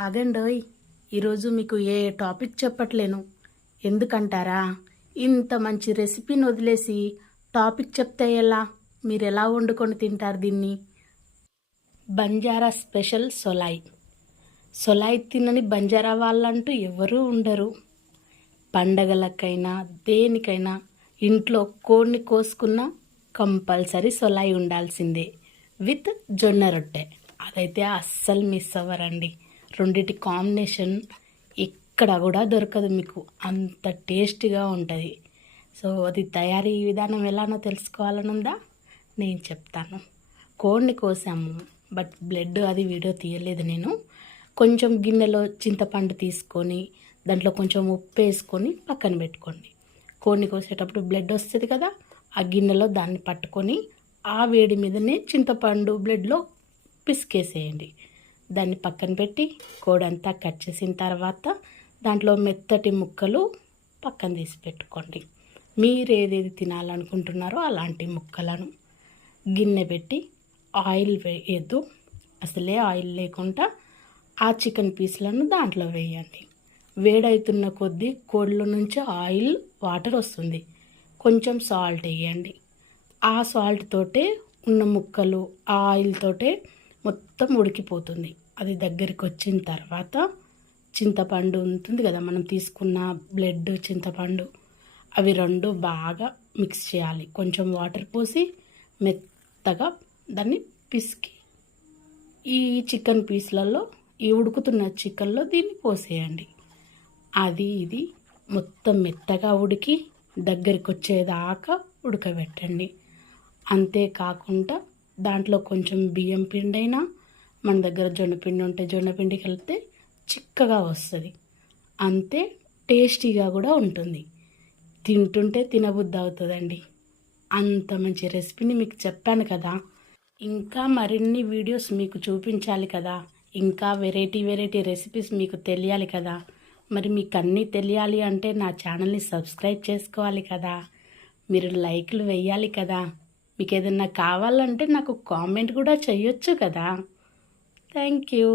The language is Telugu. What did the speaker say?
ఆగండోయ్, ఈరోజు మీకు ఏ టాపిక్ చెప్పట్లేను. ఎందుకంటారా? ఇంత మంచి రెసిపీని వదిలేసి టాపిక్ చెప్తే ఎలా? మీరు ఎలా వండుకొని తింటారు దీన్ని? బంజారా స్పెషల్ సొలాయ్. సొలాయ్ తినని బంజారా వాళ్ళంటూ ఎవరూ ఉండరు. పండగలకైనా దేనికైనా ఇంట్లో కోడిని కోసుకున్నా కంపల్సరీ సొలాయ్ ఉండాల్సిందే, విత్ జొన్న రొట్టె. అదైతే అస్సలు మిస్ అవ్వరండి. రెండిటి కాంబినేషన్ ఎక్కడ కూడా దొరకదు మీకు, అంత టేస్టీగా ఉంటుంది. సో అది తయారీ విధానం ఎలానో తెలుసుకోవాలనుందా? నేను చెప్తాను. కోడిని కోసాము, బట్ బ్లడ్ అది వీడియో తీయలేదు నేను. కొంచెం గిన్నెలో చింతపండు తీసుకొని దాంట్లో కొంచెం ఉప్పు వేసుకొని పక్కన పెట్టుకోండి. కోడిని కోసేటప్పుడు బ్లడ్ వస్తుంది కదా, ఆ గిన్నెలో దాన్ని పట్టుకొని ఆ వేడి మీదనే చింతపండు బ్లడ్లో పిసికేసేయండి. దాన్ని పక్కన పెట్టి కోడంతా కట్ చేసిన తర్వాత దాంట్లో మెత్తటి ముక్కలు పక్కన తీసి పెట్టుకోండి. మీరు ఏదేది తినాలనుకుంటున్నారో అలాంటి ముక్కలను గిన్నె పెట్టి ఆయిల్ వేయద్దు, అసలే ఆయిల్ లేకుండా ఆ చికెన్ పీస్లను దాంట్లో వేయండి. వేడవుతున్న కొద్దీ కోడిలో నుంచి ఆయిల్ వాటర్ వస్తుంది. కొంచెం సాల్ట్ వేయండి. ఆ సాల్ట్ తోటే ఉన్న ముక్కలు ఆ ఆయిల్ తోటే మొత్తం ఉడికిపోతుంది. అది దగ్గరికి వచ్చిన తర్వాత చింతపండు ఉంటుంది కదా, మనం తీసుకున్న బ్లడ్ చింతపండు, అవి రెండు బాగా మిక్స్ చేయాలి. కొంచెం వాటర్ పోసి మెత్తగా దాన్ని పిసికి ఈ చికెన్ పీస్లలో, ఈ ఉడుకుతున్న చికెన్లో దీన్ని పోసేయండి. అది ఇది మొత్తం మెత్తగా ఉడికి దగ్గరికి వచ్చేదాకా ఉడకబెట్టండి. అంతేకాకుండా దాంట్లో కొంచెం బియ్యం పిండి అయినా, మన దగ్గర జొన్నపిండి ఉంటే జొన్నపిండి కలిపితే చిక్కగా వస్తుంది. అంతే టేస్టీగా కూడా ఉంటుంది. తింటుంటే తినబుద్ధి అవుతుందండి. అంత మంచి రెసిపీని మీకు చెప్పాను కదా. ఇంకా మరిన్ని వీడియోస్ మీకు చూపించాలి కదా, ఇంకా వెరైటీ రెసిపీస్ మీకు తెలియాలి కదా. మరి మీకు అన్నీ తెలియాలి అంటే నా ఛానల్ని సబ్స్క్రైబ్ చేసుకోవాలి కదా, మీరు లైక్లు వేయాలి కదా. మీకు ఏదన్నా కావాలంటే నాకు కామెంట్ కూడా చేయొచ్చు కదా. Thank you.